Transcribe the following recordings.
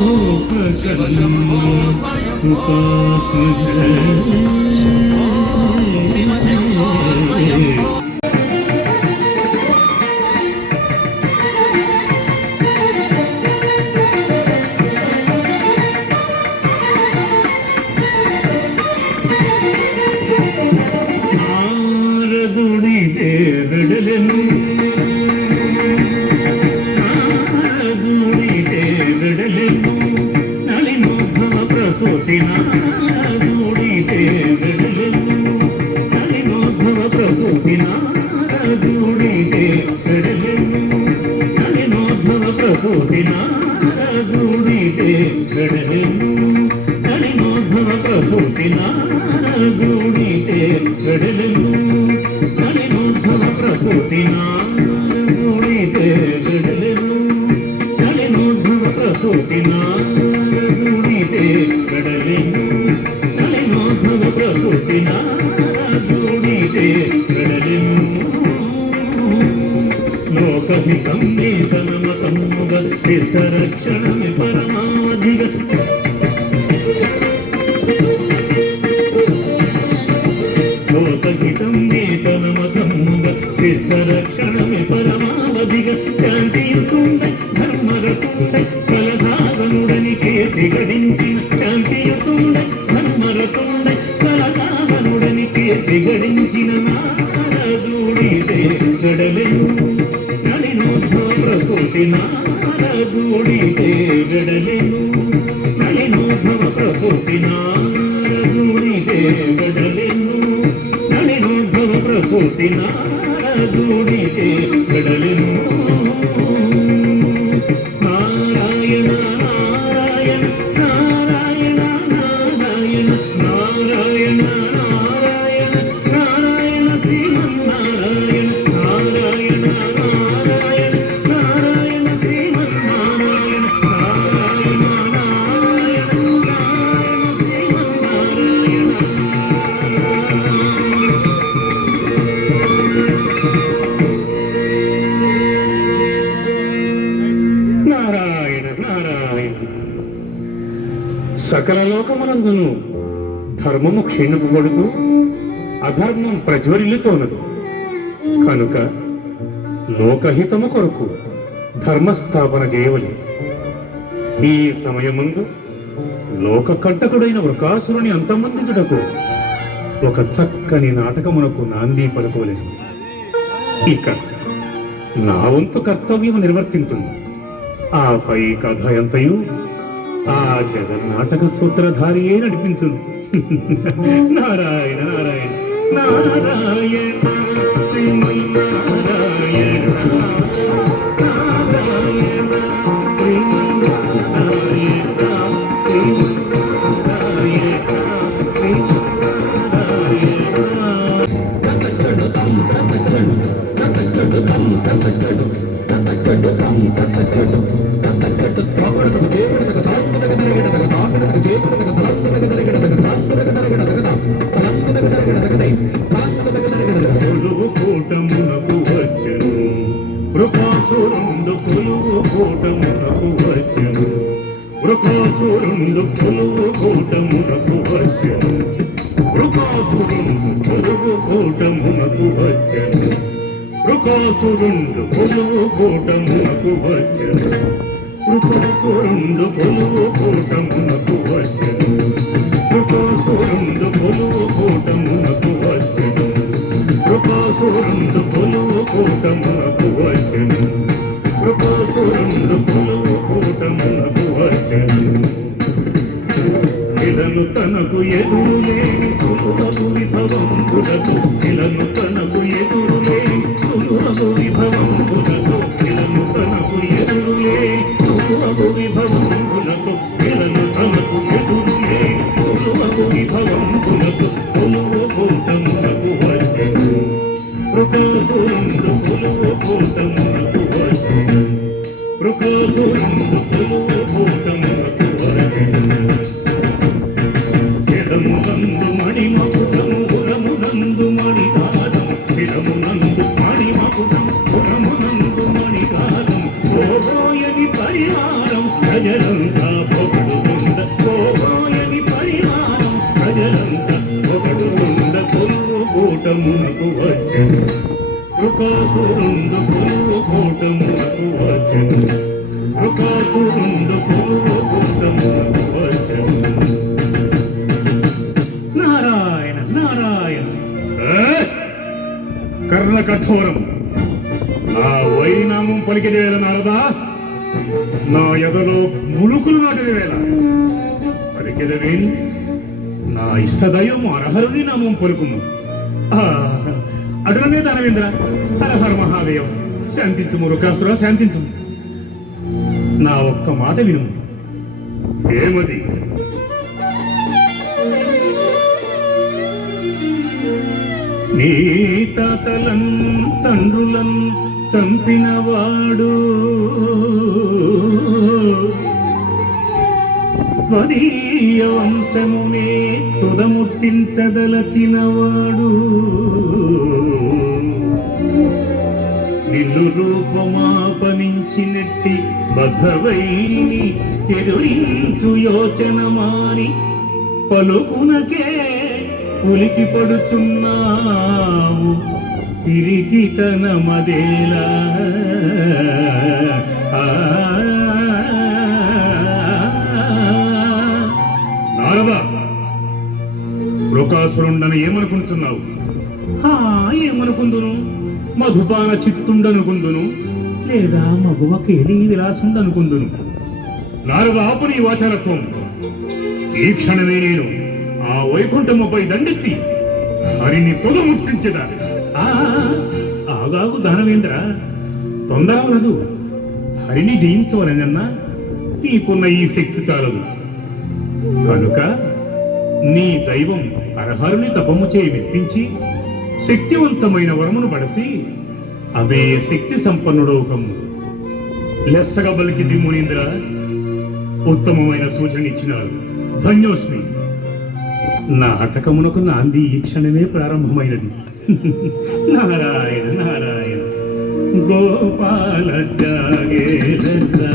శివ శంభో స్వయం శివ శంభో స్వయం లోకహితం నేతనమతముగ తీర్థరక్షణమి పరమావధిగ లోకహితం నేతనమతముగ తీర్థరక్షణమి పరమావధిగ శాంతియుతుండై ధర్మరతుండై కలధాసనుడని కీర్తి గడించిన శాంతియుతుండై ధర్మరతుండై కలధాసనుడని కీర్తి గడించిన నారదుడిదే గడలెను ప్రసూతి నారదుడితే వెడలెను నళినోద్భవ ప్రసూతి నారదుడితే వెడలెను నళినోద్భవ ప్రసూతి నారదుడితే వెడలెను నారాయణ నారాయణ నారాయణ నారాయణ నారాయణ నారాయణ నారాయణ శ్రీమన్నారాయణ నారాయణ సకల లోకమునందును ధర్మము క్షీణింపబడుతూ అధర్మం ప్రజ్వరిల్లుతోనదు కనుక లోకహితము కొరకు ధర్మస్థాపన చేయవలె. ఈ సమయముందు లోకకంటకుడైన వృకాసురుని అంతమందించుటకు ఒక చక్కని నాటకమునకు నాంది పలుకోలేను. ఇక నా వంతు కర్తవ్యం నిర్వర్తింతుంది. ఆపై కథ ఎంతయు ఆ జగన్నాటక సూత్రధారియే నడిపించు. నారాయణ నారాయణ నారాయణ శ్రీమన్నారాయణ నారాయణ వృకాసురుండు కొలువు కూటమునకు వచ్చెను. వృకాసురుండు కొలువు కూటమునకు వచ్చెను. వృకాసురుండు కొలువు కూటమునకు వచ్చెను. వృకాసురుండు కొలువు కూటమునకు వచ్చెను. వృకాసురుండు కొలువు కూటమునకు వచ్చెను. వృకాసురుండు కొలువు కూటమునకు వచ్చెను. వృకాసురుండు కొలువు కూటమునకు వచ్చెను. వృకాసురుండు కొలువు కూటమునకు వచ్చెను. ఇలను తనకు ఎదురు లేని సులువగు విభవంబులకు ఇలను తనకు ఎదురు లేని సులువగు విభవంబులకు ఇలను తనకు ఎదురు లేని సులువగు విభవంబులకు ఇలను తనకు ఎదురు లేని సులువగు విభవంబులకు కొలువు కూటమునకు వచ్చెను. వృకాసురుండు కొలువు కూటమునకు వచ్చెను. వృకాసురుండు కొలువు కూటమునకు వచ్చెను. శిరమునందు మణిమకుటము పురమునందు మణికాలం శిరమునందు మణిమకుటం పురమునందు మణికాలం ఓబోయని పరిహారం ప్రజలంతా వృకాసురుండు పూర్వపుటమునకు వచ్చెను. నారాయణ నారాయణ. కర్ణ కఠోరం, ఆ వైరినామం పలికిన వేళ నారదా, నా ఎదలో ములుకులు నాటిన వేళ పలికిన వేణి నా ఇష్టదైవం అరహరుని నామం పలుకుము. అటులనే ధనవేంద్ర, హరహర మహాదేవ, శాంతించుము వృకాసురా, శాంతించుము. నా ఒక్క మాట వినుము. ఏమది? నీ తాతలం తండ్రులం చంపినవాడు త్వదీయ వంశమునే తుదముట్టించదలచినవాడు నిన్ను రూపమాపనించి నెట్టి బద్ధవైరిని ఎదురించు యోచన మాని పలుకునకే ఉలికి పడుచున్నావు తిరిగి తన మదేలా. నారద, వృకాసురుండని ఏమనుకుంటున్నావు? ఏమనుకుందును? మధుపాన చిత్తుండనుకుందును, లేదా మగువ కేళీ విలాసుండనుకుందును. నారద, ఆపు నీ వాచారత్వం. ఈ క్షణమే నేను ఆ వైకుంఠముపై దండెత్తి హరిని తొలముట్టించదా. ఆగాగు దానవేంద్ర, తొందర ఉన్నదు. హరిని జయించవలనన్నా నీకున్న ఈ శక్తి చాలదు. కనుక నీ దైవం అరహరుని తపము చేయి మెప్పించి శక్తివంతమైన వరమును పడసి అవే శక్తి సంపన్నుడవుకమ్ము. లెస్సగా బలికి మునీంద్ర, ఉత్తమమైన సూచన ఇచ్చినారు. ధన్యోస్మి. నాటకమునకు నాంది ఈ క్షణమే ప్రారంభమైనది. నారాయణ నారాయణ. గోపాల జాగేలరా,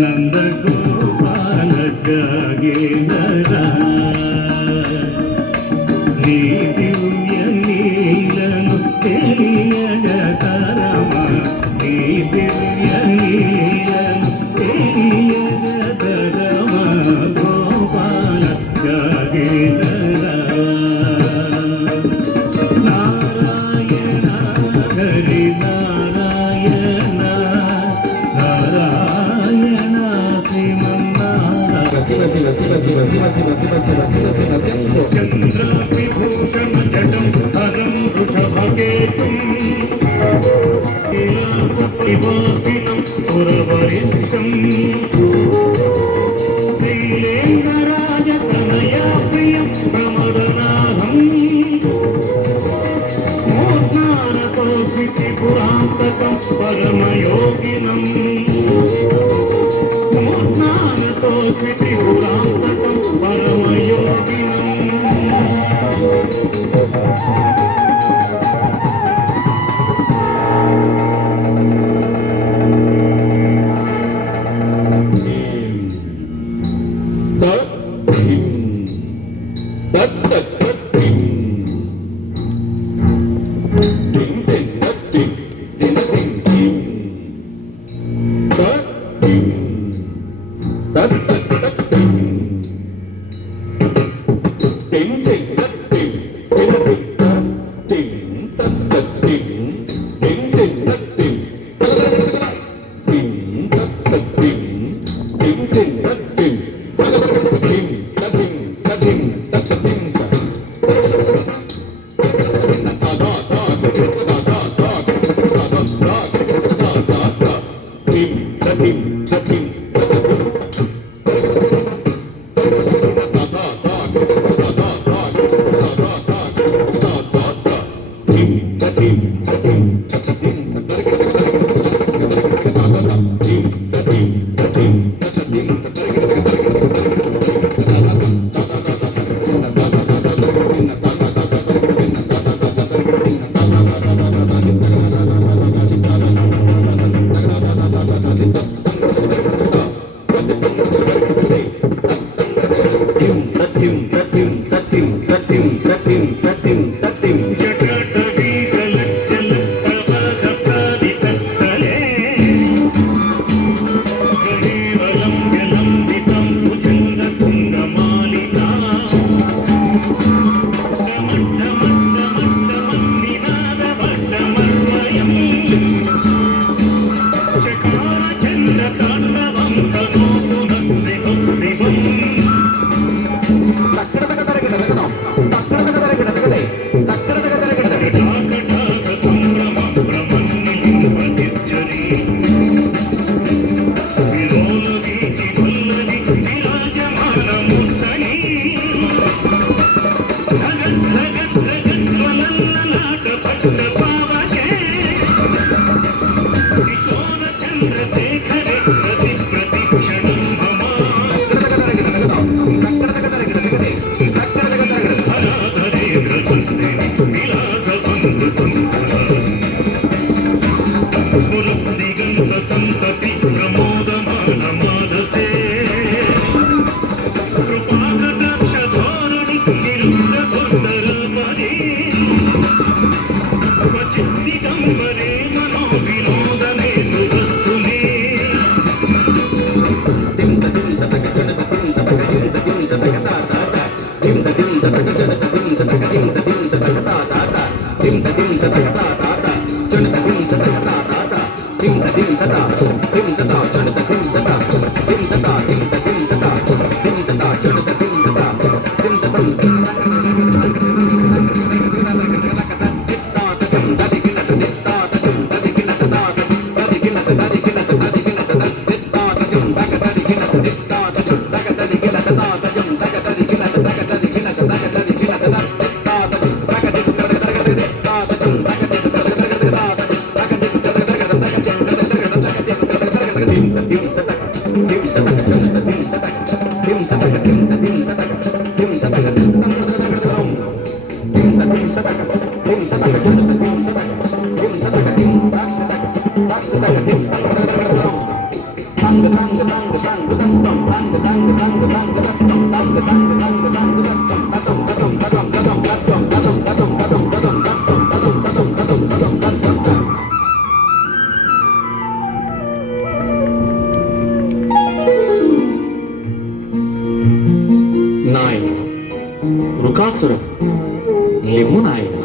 నంద గోపాల జాగేలరా, నీ దివ్య లీలను తెలియగతరమా, నీ దివ్య లీలను తెలియగతరమా, గోపాల జాగేలరా. నారాయణ హరి నారాయణ, నారాయణ శ్రీమన్నారాయణ. శివ శివ శివ శివ శివ శివ శివ శివ శివ శివ శివ చంద్ర విభూషణ జటం హరం వృషభకేతుం విలాసపరివాసినం పురవరిష్టం శ్రీలేంద్రరాజతనయా ప్రియం ప్రమదనాథం మోజ్ఞానతోస్మి త్రిపురాంతకం పరమయోగినం మోజ్ఞానతోస్మి త్రిపురాంతకం పరమయోగినం. చంద్రశేఖరే ప్రతి ప్రతిక్షణం మమ హరాధరే గ్రచుందిని విలాస స్ఫురద్దిగంత సంతతి ప్రమోదమాన మానసే కృపాకటాక్ష ధోరణి నిరుద్ధ దిగంబరే మనో వినోదనే వస్తునే నాయన వృకాసుర లెమ్ము నాయన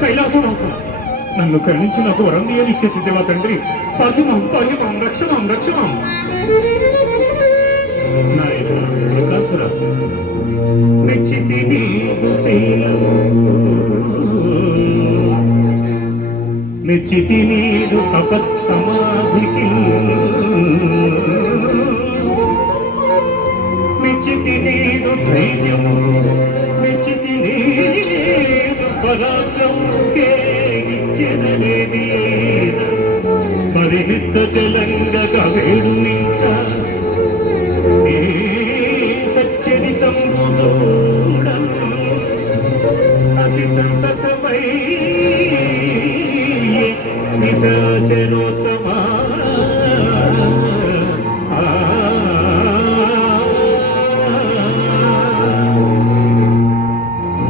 కైలాసవాసం నన్ను కరుణించి నాకు వరం ఇచ్చేసి దేవా తండ్రి పాహిమాం పాహిమాం రక్షమాం రక్షమాం మెచ్చితి నీదు శీలము మెచ్చితి నీదు తపస్సమాధికి మెచ్చితి నీదు ధైర్యము మెచ్చితి నీదు పరాక్రముకే ఇచ్చెదనేది మరి నిత్స జలంగగా వేడు నింకా సచ్చరితం అతి సంతసమై నిశాచరోత్తమా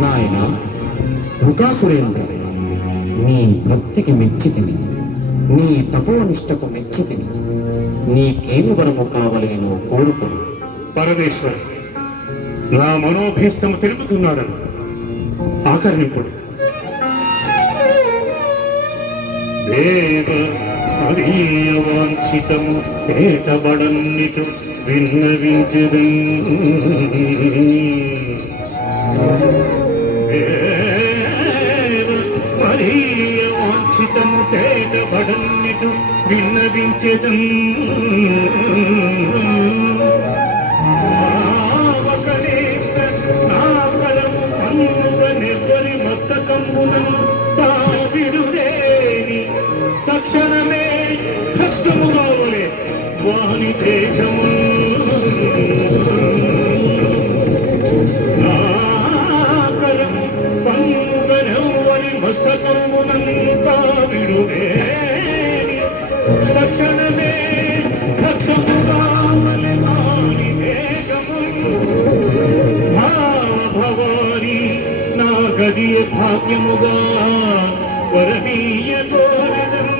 నాయన వృకాసురేంద్ర నీ భక్తికి మెచ్చితిని నీ తపోనిష్టకు మెచ్చితిని నీకేమి వరము కావలేనో కోరుకును. పరమేశ్వర నా మనోభీష్టము తెలుపుతున్నాడను ఆకర్ణింపుడు. దేవ అదీయ వాంఛితము ఏటబడన్నిటు విన్నవించదు అదీయ వాంఛితము తేటబడన్నిటు విన్నవించదు తక్షణమే ఖడ్గము కావలే వాని తేజము నాకరము పంగనెవ్వరి మస్తకమునంతా విడువేని తక్షణమే అది భాగ్యముగా వరనీయ కోరెదను.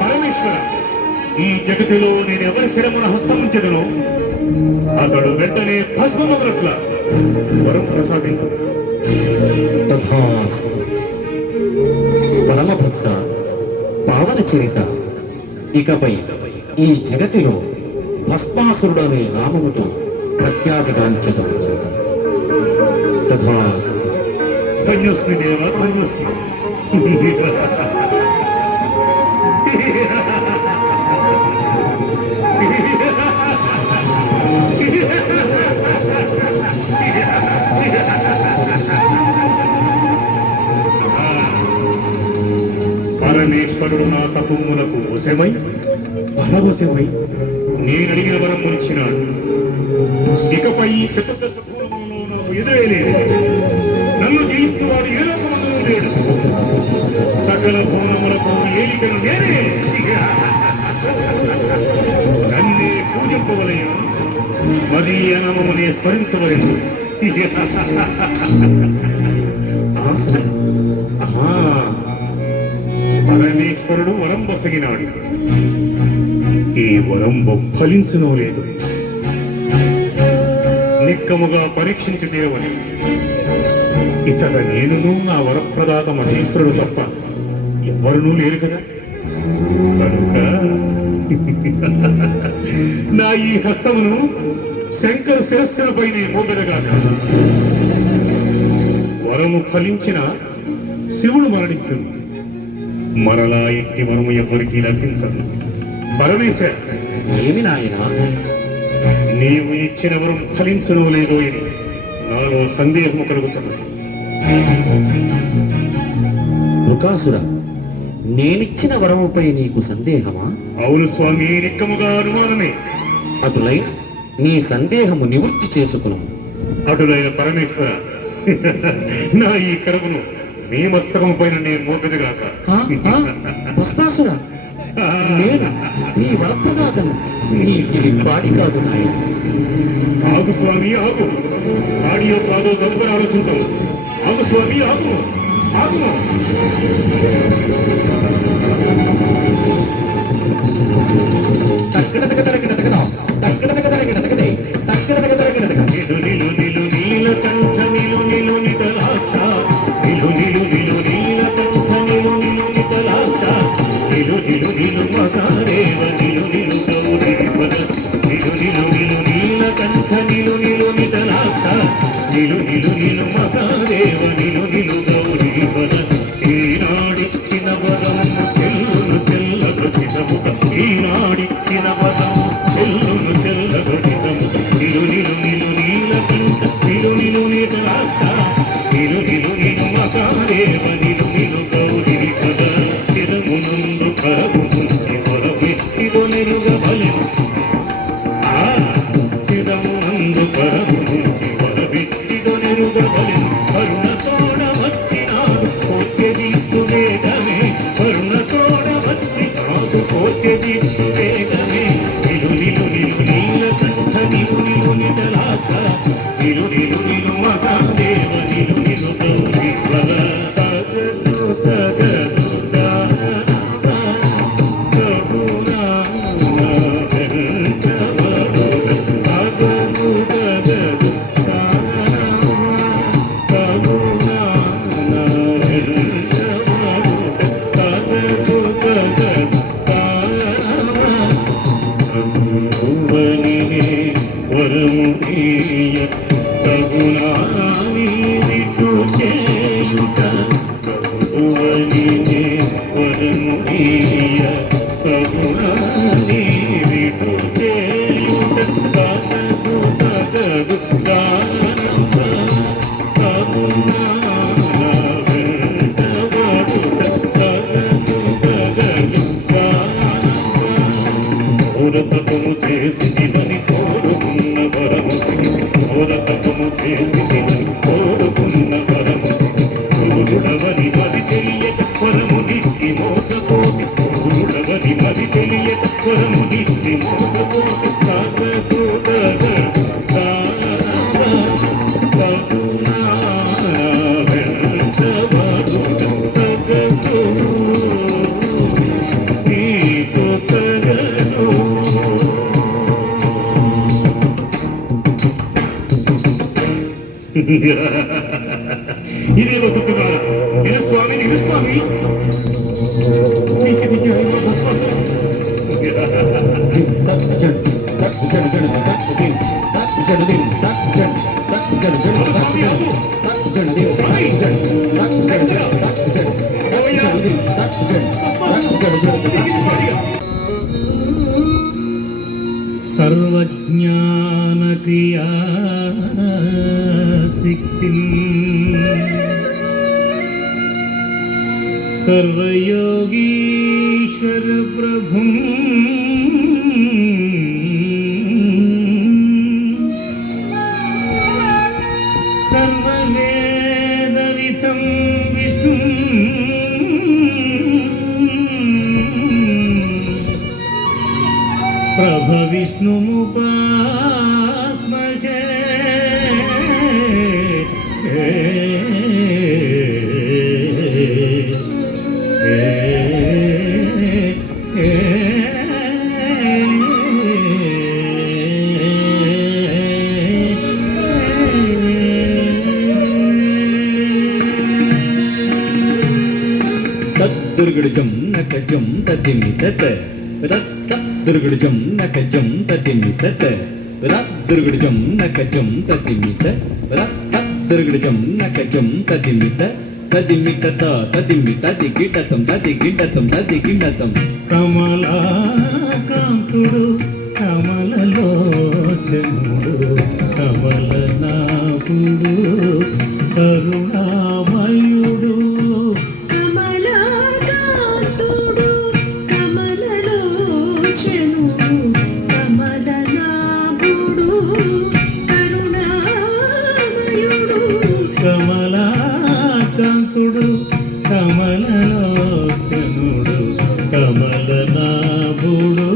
పరమేశ్వర, ఈ జగతిలో నేను ఎవరి శిరమున హస్తముంచెదను అతడు వెంటనే భస్మమగునట్ల వరం ప్రసాదించు. తథాస్తు. పరమభక్త, పావన చరిత, ఇకపై ఈ జగతిలో భస్మాసురుడనే నామముతో ప్రఖ్యాతిగాంచదు. తథాస్తు. ధన్యోస్మి దేవ, ధన్యోస్మి. పరమేశ్వరుడు నా తపమునకు వశమై పరవశమై నేను అడిగిన వరం మునిచినాడు. ఇకపై ఈ చతుర్దశ భూములలో నాకు ఎదురేలేదు. నన్ను జయించువాడు ఏ లోకమందు లేడు. సకల భూములకు ఏలికను నేనే. నన్నే పూజింపవలయను, మదీయ నామమునే స్మరించవలెను. పరమేశ్వరుడు వరం బొసగినాడు. ఈ వరం ఫలించునో లేదు. నిక్కముగా పరీక్షించి తీరవని. ఇతర నేనును నా వరప్రదాత మహేశ్వరుడు తప్ప ఎవరునూ లేరు కదా. కనుక నా ఈ హస్తమును శంకరు శిరస్సులపైనే మోగదగాక. వరము ఫలించిన శివుడు మరణించును. మరలా ఎట్టి వరము ఎవరికి లభించదు. పరమేశ్వర, ఏమి నాయన? నీవు ఇచ్చిన వరం ఫలించను లేదో అని నాలో సందేహము కలుగుతున్నది. వృకాసుర, నేనిచ్చిన వరముపై నీకు సందేహమా? అవును స్వామి, నిక్కముగా అనుమానమే. అటులైన నీ సందేహము నివృత్తి చేసుకును. అటులైన పరమేశ్వర, నా ఈ కరమును నీ మస్తకము పైన నేను మోపెదగాక. భస్మాసుర, నేను నీ వరప్రదాతను. నీకిది పాడి కాదు నాయన. ఆగు స్వామి, ఆగు. ఆడియో కాదో తదుపరి ఆలోచించవు. ఆగు స్వామి, ఆగు. ఆగు. నిలు నిలు నిలు నీలకంఠ నిలు నిలు నితలాక్ష. నిలు నిలు నిలు నీలకంఠ నిలు నిలు నితలాక్ష. నిలు నిలు నిలు మహాదేవ నిలు నిలు గౌరీపద. నిలు నిలు నిలు నీలకంఠ నిలు నిలు నితలాక్ష. నిలు నిలు నిలు మహాదేవ నిలు నిలు గౌరీపద. ఈనాడిచ్చిన వరము చెల్లును చెల్లగొచ్చితము. ఈనాడిచ్చిన వరము చెల్లును చెల్లగొచ్చితము. నిలు నిలు నిలు నీలకంఠ నిలు నిలు నితలాక్ష. నిలు నిలు నిలు మహాదేవ నిలు నిలు గౌరీపద. చిరమునందు కరముంది వరమెట్టిదో నెరుగవలెను. చిరమునందు కరముంది వరమెట్టిదో నెరుగవలెను. కరుణతోడ వచ్చినాడు కోట్యదీక్షు వేగమే. కరుణతోడ వచ్చినాడు కోట్యదీక్షు వేగమే. నిలు నిలు నిలు నీలకంఠ నిలు నిలు నితలాక్ష. నిలు నిలు నిలు మహాదేవ నిలు నిలు గౌరీపద. తగదు తగదు కోరుకున్న వరము ఇదే బతుకుతున్నారా? నేను స్వామి, నేను స్వామి. నీకు విద్య భస్మాసురం. సర్వజ్ఞానక్రియా సిక్తిం సర్వయోగీశ్వర ప్రభుం సర్వవేదవిధం విష్ణుం ప్రభవిష్ణుముపాస్మహే దుర్గుడుజం నకజం తదిమి తత దుర్గుడుజం నకజం తదిమి తత దుర్గుడుజం నకజం తదిమిత దుర్గుడుజం నకజం తదిమిత తదిమిత తదిమిత దిగిటతం తదిగిటతం తదిగిటతం కమలాకాంతుడు కమలలోచనుడు కమలనాభుడు కరుణామయుడు కమలాకాంతుడు కమలలోచనుడు కమలనాభుడు కరుణామయుడు కమలాకాంతుడు కమలలోచనుడు కమలనాభుడు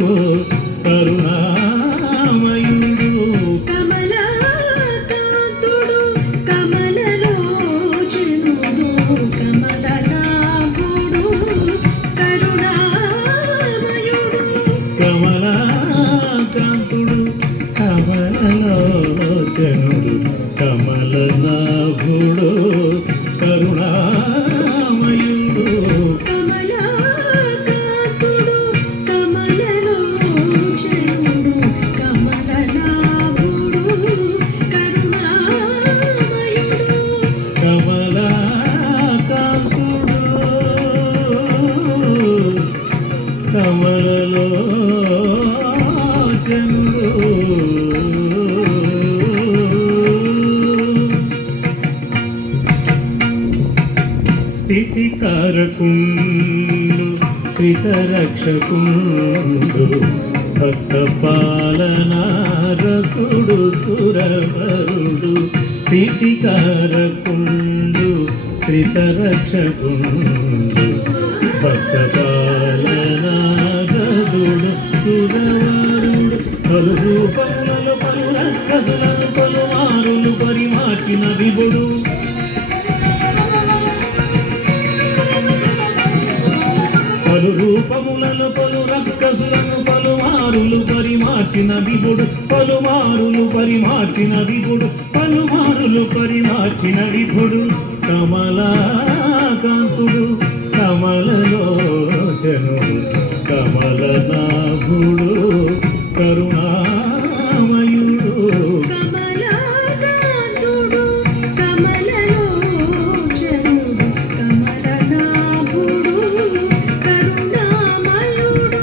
కరుణామయుడు కమలాకాంతుడు కమలలోచనుడు కమలనాభుడు కరుణామయుడు కమలాకాంతుడు కమలలోచనుడు కమలనాభుడు కరుణామయుడు కమలాకాంతుడు కమలలోచనుడు కమలనాభుడు కరుణామయుడు కమలాకాంతుడు కమలలోచనుడు స్థితికారకుండు శ్రితరక్షకుండు భక్త పాలనారకుడు సురవరుడు స్థితికారకుండు శ్రితరక్షకుండు భక్త పాలనారకుడు సురవరుడు పలు రూపములలో పలు రక్కసులను పలుమారులు పరిమార్చిన విభుడు పలు రూపములను పలు రక్కసులను పలుమారులు పరిమార్చిన విభుడు పలుమారులు పరిమార్చిన విభుడు పలుమారులు పరిమార్చిన విభుడు కమలాకాంతుడు కమలలోచనుడు కమలనాభుడు కరుణామయుడు కమలాకాంతుడు కమలలోచనుడు కమలనాభుడు కరుణామయుడు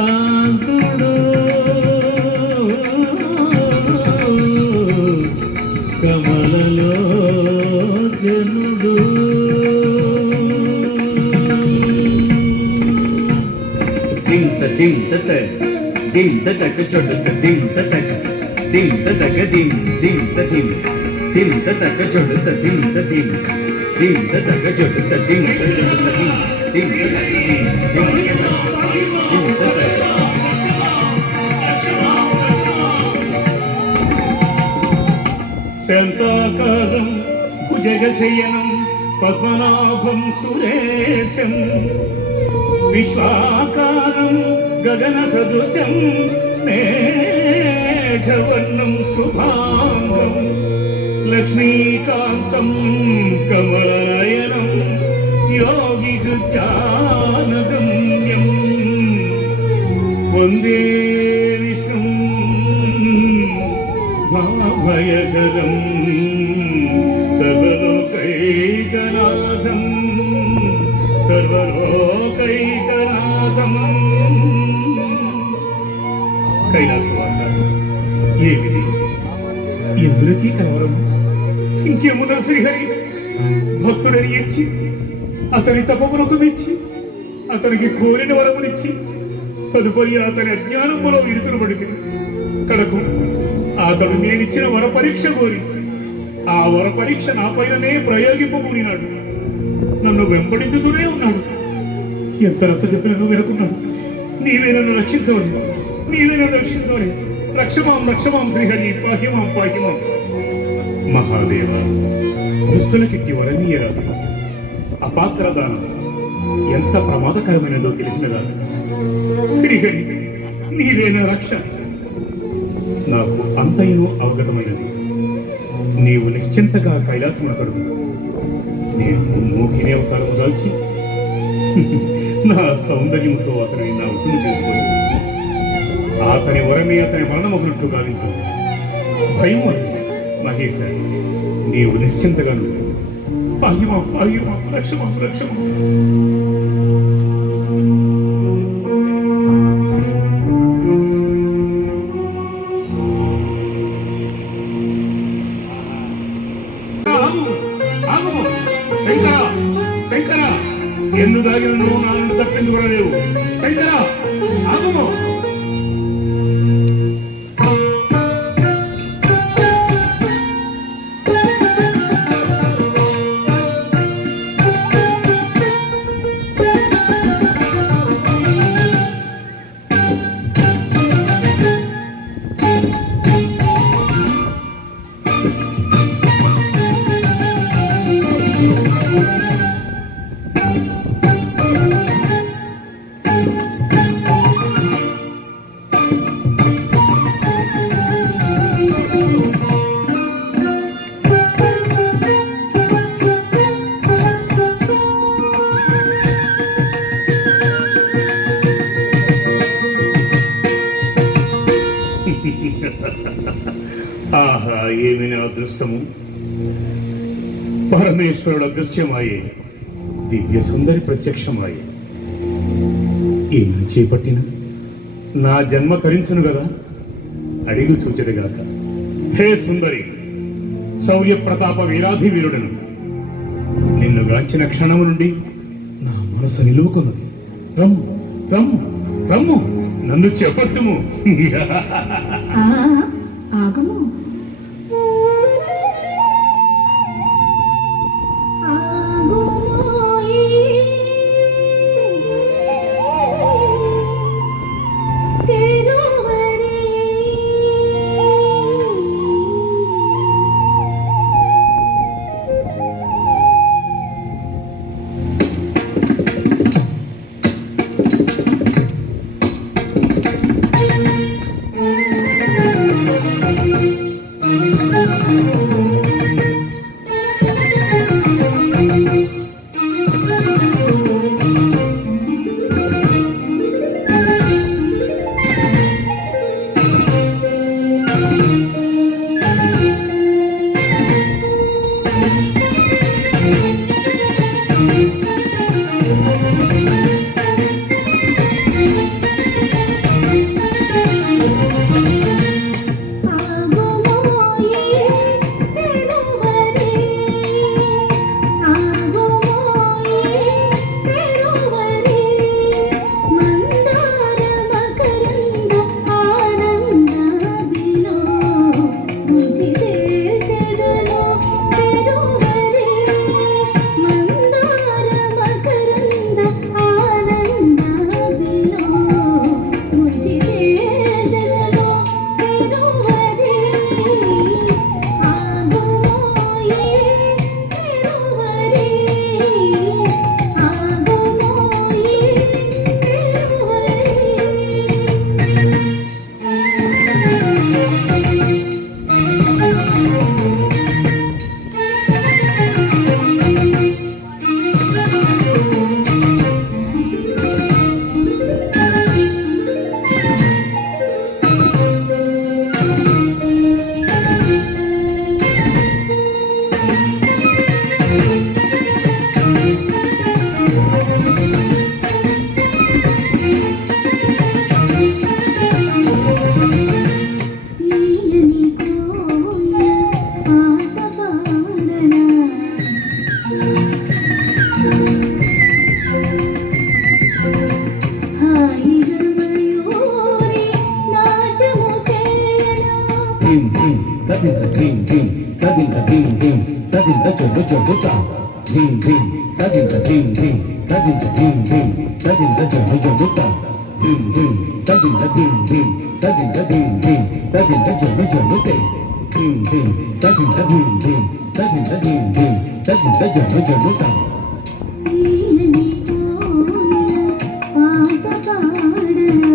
కమలాకాంతుడు కమలలోచనుడు దిం తత దిం తతక చొడుత దిం తతక దిం తతక దిం దిం తదిం దిం తతక చొడుత దిం తదిం దిం తతక చొడుత దిం తచొడుత దిం దిం తతక దిం దిం తతక శాంతాకారం భుజగశయనం పద్మనాభం సురేశం విశ్వాకారం గగన సదృశం మేఘవర్ణం మేఘవర్ణం శుభాంగం లక్ష్మీకాంతం కమలనయనం యోగి హృద్యానగమ్యం వందే విష్ణుం భయకరం సర్వలోకైకనాథం సర్వలోకైకనాథం. కైలాసవాస ఏమిది ఎందులకీ కలవరము? ఇంకేమున్నా శ్రీహరి భక్తుడని ఇచ్చి అతని తపములకు మెచ్చి అతనికి కోరిన వరమునిచ్చి తదుపరి అతని అజ్ఞానములో ఇరుకునబడింది కడకు అతడు నేనిచ్చిన వర పరీక్ష కోరి ఆ వర పరీక్ష నా పైననే ప్రయోగింపబూనినాడు. నన్ను వెంబడించుతూనే ఉన్నాడు. ఎంత రచ్చ చెప్పినను వినుకున్నాడు. నీవే నన్ను రక్షించవని, నీవే నన్ను రక్షించవని. రక్షమాం రక్షమాం శ్రీహరి పాహిమాం పాహిమాం. మహాదేవ దుస్తులకిట్టి వరనీయరాదు. అపాత్రదానం ఎంత ప్రమాదకరమైనదో తెలిసినదా? శ్రీహరి నీవే నా రక్ష. నాకు అంతయును అవగతమైనది. నీవు నిశ్చింతగా కైలాసమున కడుగు. నేను మోహిని అవతారము దాల్చి నా సౌందర్యముతో అతని నా వసూలు చేసుకుని అతని వరమే అతని మరణమగునట్లు గావించు. భయము మహేశ, నీవు నిశ్చింతగా పాహిమా పాహిమా రక్షమా రక్షమా. శంకర శంకర ఎందు దాగిన నువ్వు నా నుండి తప్పించుకోలేవు. శంకర ఆగుము. ఆహా ఏమి నా అదృష్టము! పరమేశ్వరుడు అదృశ్యమాయే, దివ్య సుందరి ప్రత్యక్షమాయే. ఏమని చేపట్టిన నా జన్మ తరించును గదా, అడిగు చూచెదగాక. హే సుందరి, శౌర్య ప్రతాప వీరాధి వీరుడను, నిన్ను గాంచిన క్షణము నుండి నా మనసు నిలువుకున్నది. రమ్ము రమ్ము రమ్ము, నన్ను చేపట్టుము. ఆగము. హాయిగా మయూరి నాట్యము సేయనా ధిం ధిం తదింత ధిం ధిం తదింత ధిం ధిం తదింత జొడ్డు జొడ్డుతా ధిం ధిం తదింత ధిం ధిం తదింత ధిం ధిం తదింత జొడ్డు జొడ్డుతా ధిం ధిం తదింత ధిం ధిం తదింత ధిం ధిం తదింత జొడ్డు జొడ్డుతే ధిం ధిం తదింత ధిం ధిం తదింత ధిం ధిం తదింత జొడ్డు జొడ్డుతా తీయని కోయిల పాట పాడనా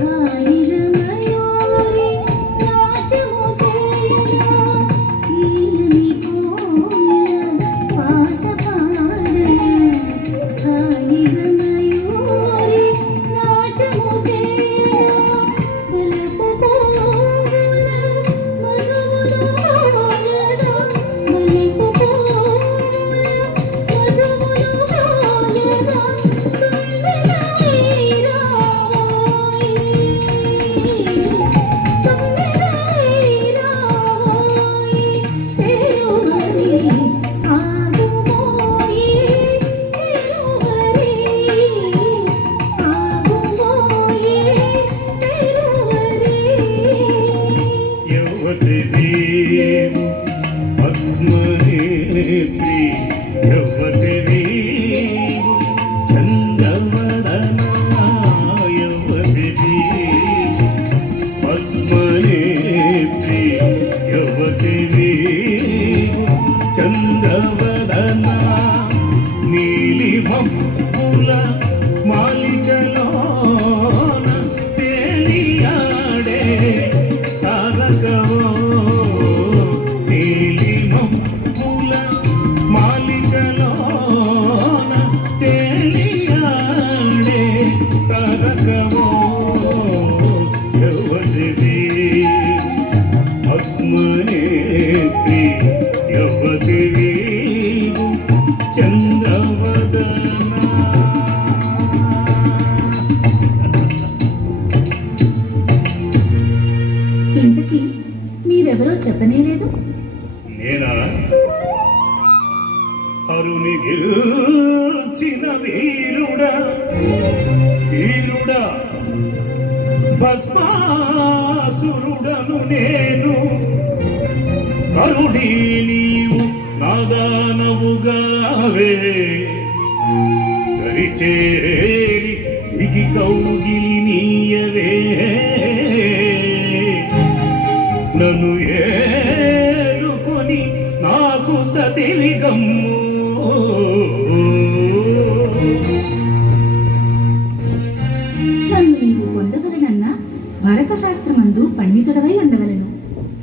హాయిగా మయూరి నాట్యము సేయనా తీయని కోయిల పాట పాడనా హాయిగా మయూరి నాట్యము సేయనా బలపు పోగుల మధువును రాగనా బలపు పోగుల మధువును రాగనా తుమ్మెద వీరావోయి తుమ్మెద వీరావోయి తెరువరి ఆగుమోయి తెరువరి ఆగుమోయి తెరువరి యవతి వీరు పద్మనేత్రి యవతి వీరు చంద్రవదన యవతి వీరు పద్మనేత్రి యవతి వీరు చంద్రవదన నీలిమప్పుల మాలికలోన తేలియాడే తారకవో నీలిమప్పుల మాలికలోన తేలియాడే తారకవో యవతి పద్మనేత్రి యవతి వీరు చంద్రవదన ఇంతకీ మీరెవరో చెప్పనే లేదు నేనా అరుని గెలిచిన వీరుడా వీరుడా భస్మాసురుడను నేను కరుణీ నీవు నాదానవుగావే దరిచేరి దిగి కౌగిలి నీయవే నన్ను ఏరుకొని నాకు సతివి గమ్ము నన్ను నీవు పొందవలనన్నా భరత శాస్త్రమందు పండితుడవై ఉండవలను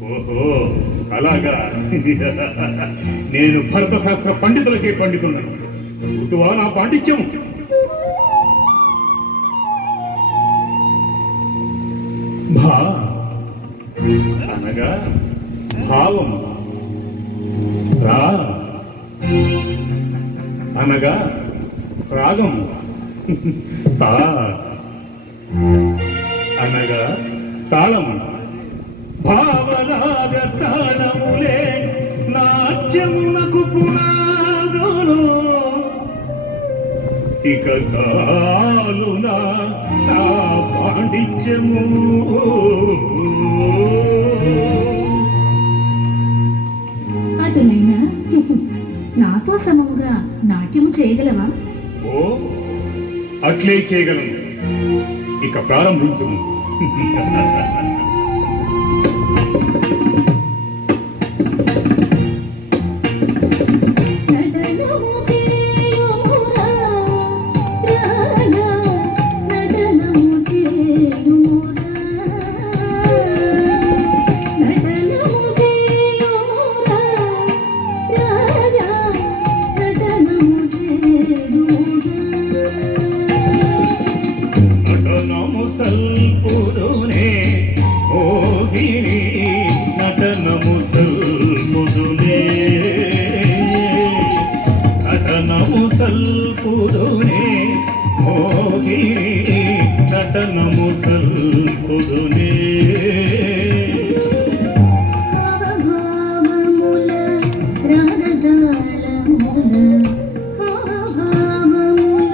ఓహో అలాగా నేను భరతశాస్త్ర పండితులకే పండితున్నాను చూతువా నా పాండిత్యం భా అనగా భావం రా అనగా రాగం తా అనగా తాళం భావరాగ తాళములే నాట్యమునకు పునాదులు ఇక చాలునా నా పాండిత్యము అటులైనా నాతో సమముగా నాట్యము చేయగలవా ఓ అట్లే చేయగలను ఇక ప్రారంభించము నటనము చేయుమురా రాజా నటనము చేయుమురా నటనము చేయుమురా రాజా నటనము చేయుమురా నటనము సల్పురునే మోహిని నటనము సల్పురునే నటనము సల్పురునే మోహిని నటనము సల్పురునే హావభావముల రాగతాళముల హావభావముల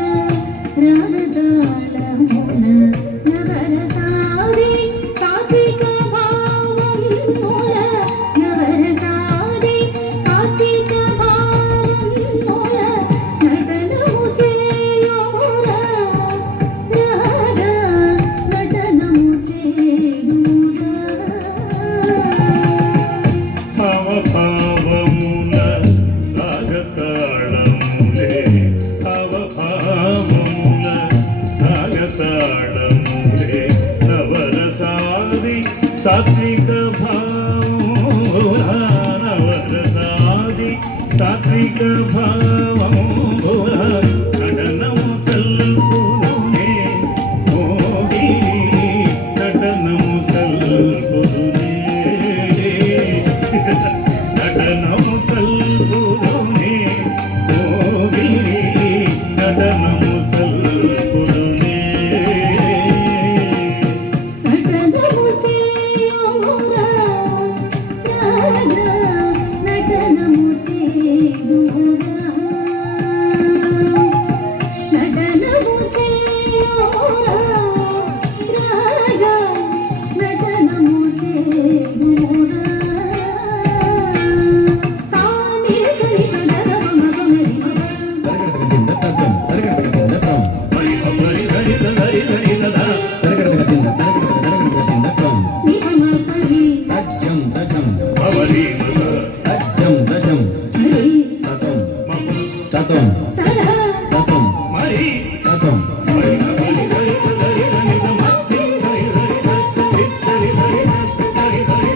క్షణిక భావంబుల నటనము సల్పునే మోహిని నటనము సల్పునే నటనము సల్పునే మోహిని నటనము సల్పునే నటనము చేయురా రాజా నటనము చేయురా నటనము చేయురా రాజా నటనము చేయురా సాని సని పదవ మగమరి మగ హరి హరి హరి హరి హరి లలా నిగమ పరి అవరి మగ హరి సదా మరి హరి హరి హరి హరి హరి సమాధి హరి హరి సరి హరి హరి హరి హరి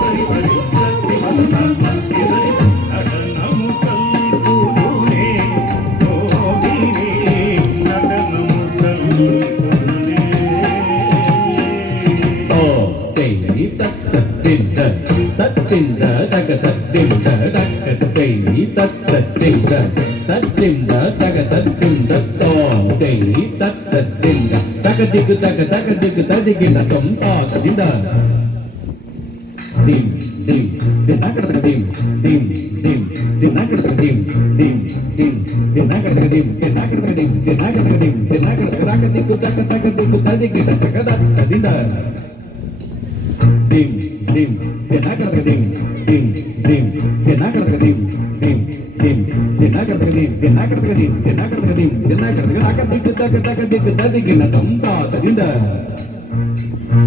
హరి హరి సరి హరి నటనము సల్పునే మోహిని నటనము సల్పునే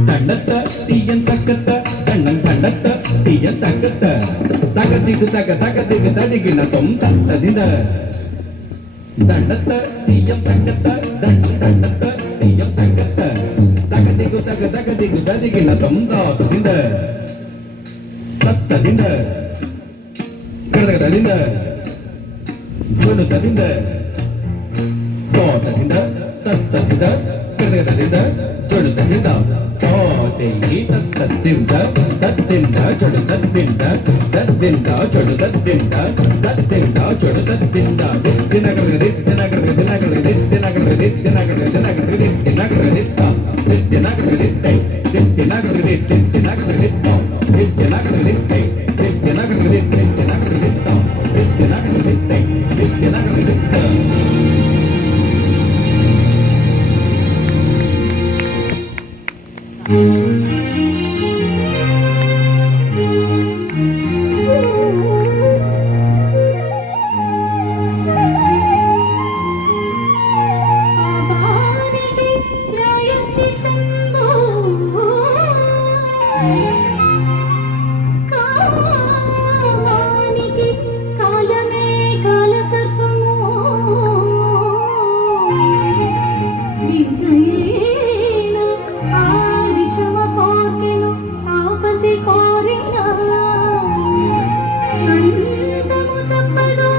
దండత తీయం తక్కత దండం దండత తీయం తక్కత తగ దిగు తగ తగ దిగు తదిగిన తొం తదింద దండత తీయం తక్కత దండం దండత తీయం తక్కత తగ దిగు తదిగిన తొం తదింద తదింద కడగ తదింద చూడు తదింద తదింద తదింద కడగ తదింద చూడు తదింద తత్తింద చొడు తత్తింద చొడు తత్తింద చొడు తత్తింద దినగరగది దినగరగది దినగరగది దినగరగది దినగరగది దినగరగది దినగరగది దినగరగది దినగరగది దినగరగది దినగరగది దినగరగది దినగరగది దినగరగది దినగరగది పాపానికి ప్రాయశ్చిత్తంబు కామానికి కాలమే కాలసర్పము వింతయేన ఆ విషమ కోర్కెను ఆపసి కోరిన అంతము తప్పదు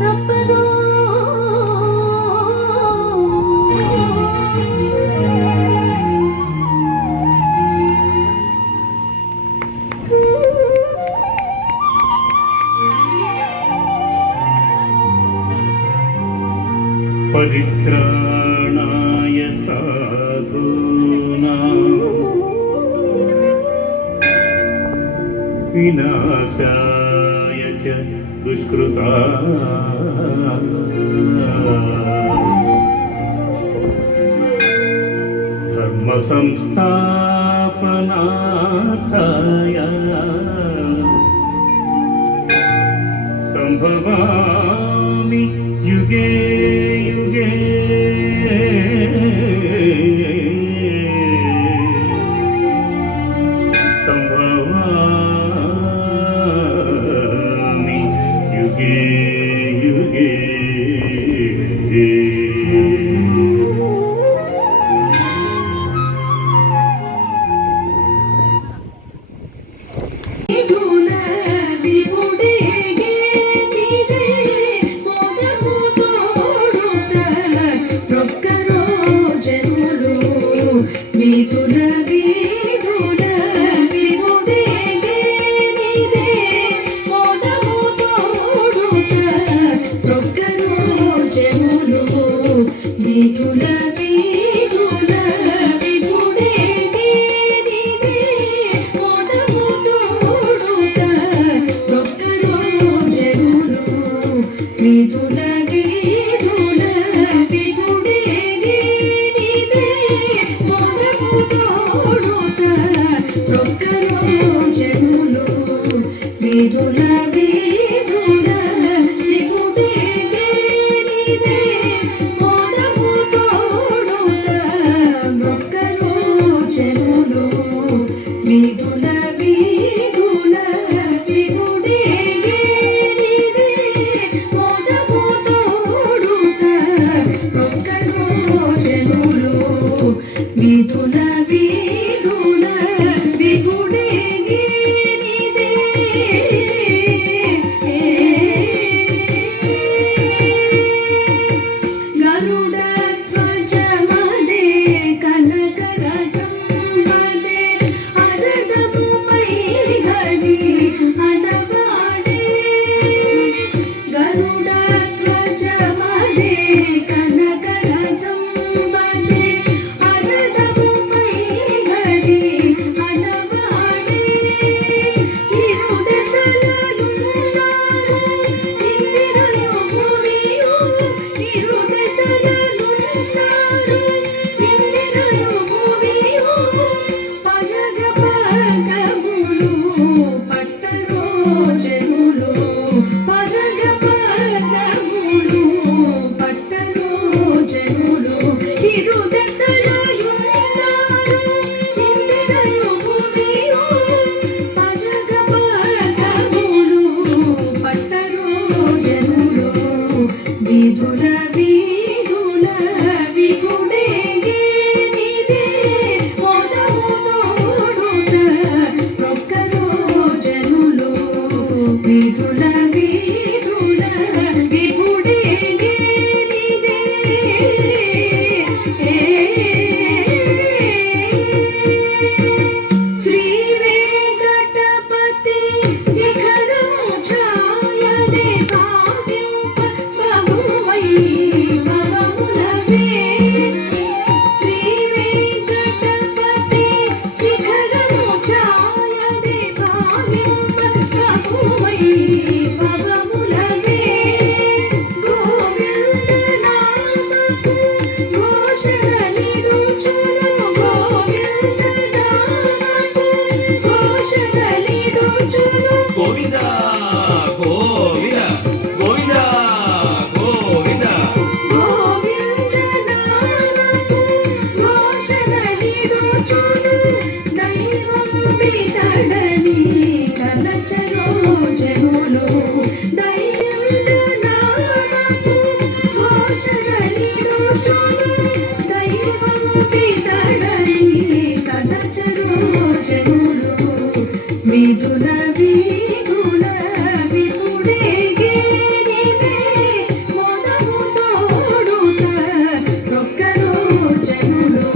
తప్పదు పరిత్రాణాయ సాధూనాం వినాశాయ చ దుష్కృతాం ధర్మ సంస్థాపనార్థాయ సంభవామి యుగే యుగే సంభవామి యుగే యుగే విధుల విధుల విధుడేగి నీదే మొదము తోడుత ప్రొక్కరో జనులు విధుల విధుల విధుడేగి నీదే మొదము తోడుత ప్రొక్కరో జనులు విధుల విధుల విధుడేగి నీదే మొదము తోడుత ప్రొక్కరో జనులు విధుల విధుల విధుడేగి నీదే గరుడధ్వజమదే కనకరటంబదే అరదముపై హరి అనవాడే గరుడధ్వజమదే కనకరటంబదే అరదముపై హరి అనవాడే ఇరుదెసలలున్నారు ఇందిరయు భువియు ఇరుదెసలలున్నారు ఇందిరయు భువియు పరగ పరగములు పట్టరో జనులు పరగ పరగములు పట్టరో జనులు ఇరుదెసలలున్నారు ఇందిరయు భువియు పరగ పరగములు పట్టరో జనులు విధుల విధుల విధుడేగి నీదే మొదము తోడుత ప్రొక్కరో జనులు విధుల విధుల విధుడేగి నీదే శ్రీ వెంకటపతి శిఖరము ఛాయదే భాగ్యంప ప్రభువై భవములవే శ్రీ వెంకటపతి శిఖరము ఛాయదే భాగ్యంప ప్రభువై భవములవే గోవింద నామకు ఘోషణలిడుచును గోవింద నామకు ఘోషణలిడుచును గోవింద గోవింద గోవింద గోవింద గోవింద నామకు ఘోషణలిడుచును దైవం బిడడని కలచరో జనులు దైవం నామకు ఘోషణలిడుచును దైవం బిడడని కలచరో జనులు విధుల విధుల విధుడేగి నీదే మొదము తోడుత ప్రొక్కరో జనులు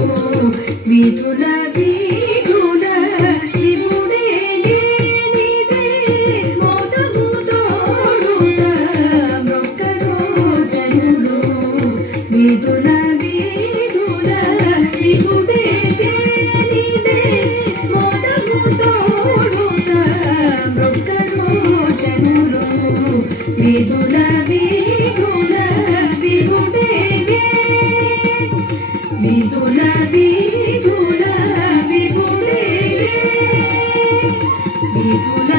విధుల విధుల విధుడేగి నీదే మొదము తోడుత ప్రొక్కరో జనులు విధుల విధుల విధుడేగి నీదే మొదము తోడుత ప్రొక్కరో జనులు విధుల విధుల విధుడేగి విధుల విధుల విధుడేగి విధుల